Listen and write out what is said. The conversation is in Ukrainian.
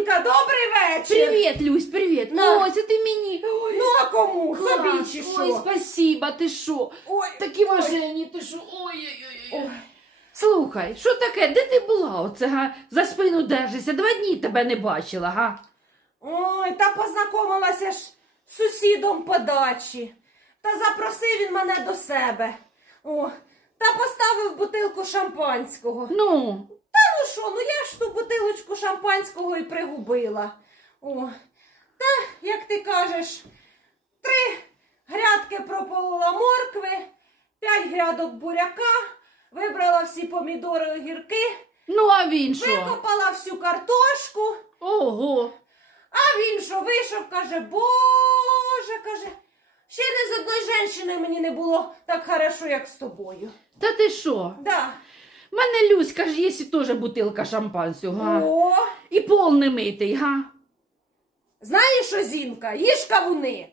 Зінка, добрий вечір. Привіт, Люсь, привіт. На. Ось, а ти мені. Ой, Ну а кому? клас. Собі чи Ой, що? спасіба, ти що? Ой, Такі важені, ти що? Ой-ой-ой. Ой. Слухай, що таке? Де ти була? Оце га? За спину держишся. Два дні тебе не бачила, га? Ой, та познайомилася ж з сусідом по дачі. Та запросив він мене до себе. О, та поставив бутилку шампанського. Ну, Ну що, ну я ж ту бутилочку шампанського і пригубила. О, та, як ти кажеш, три грядки прополола моркви, п'ять грядок буряка, вибрала всі помідори огірки, ну а він що? викопала всю картошку, Ого. а він що вийшов, каже, Боже, каже, ще не з одної жінки мені не було так хорошо, як з тобою. Та ти що? Да. В мене Люська ж є теж бутилка шампанського. О, І пол не митий, га? знаєш що, Зінка, їж кавуни.